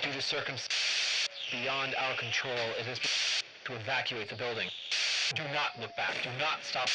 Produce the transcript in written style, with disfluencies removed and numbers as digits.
Due to circumstances beyond our control, it is to evacuate the building. Do not look back. Do not stop.